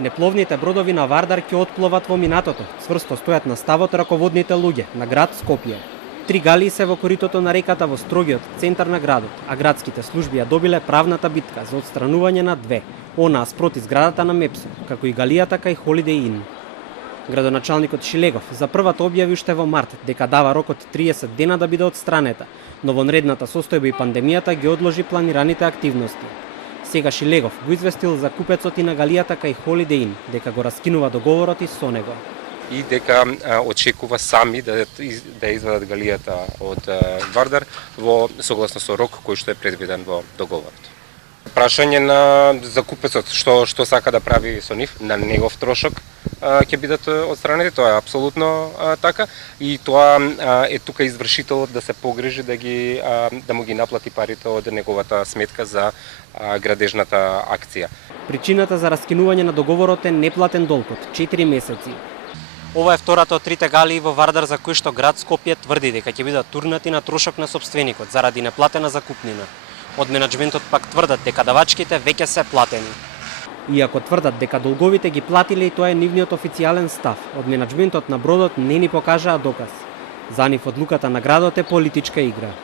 Непловните бродови на Вардар ќе отпловат во минатото. Цврсто стојат на ставот раководните луѓе на град Скопје. 3 галии се во коритото на реката во строгиот центар на градот, а градските служби ја добиле правната битка за отстранување на две, онаа спроти зградата на МЕПСО, како и галијата кај Holiday Inn. Градоначалникот Шилегов за првато објави уште во март дека дава рок од 30 дена да биде отстранета, но во нредната состојба и пандемијата ги одложи планираните активности. Сега Шилегов го известил за купецот и на галијата кај Holiday Inn дека го раскинува договорот и со него. И дека очекува сами да извадат галијата од Вардар во согласно со рок кој што е предвиден во договорот. Прашање на закупецот што сака да прави со нив, на негов трошок ќе бидат отстранети, тоа е апсолутно така и тоа е тука извршителот да се погрижи да му ги наплати парите од неговата сметка за градежната акција. Причината за раскинување на договорот е неплатен долг од 4 месеци. Ова е втората од трите галии во Вардар за кои што град Скопје тврди дека ќе бидат турнати на трошок на сопственикот заради неплатена закупнина. Од менаџментот пак тврдат дека давачките веќе се платени. Иако тврдат дека долговите ги платиле и тоа е нивниот официјален став, од менаџментот на бродот не ни покажаа доказ. За нив одлуката на градот е политичка игра.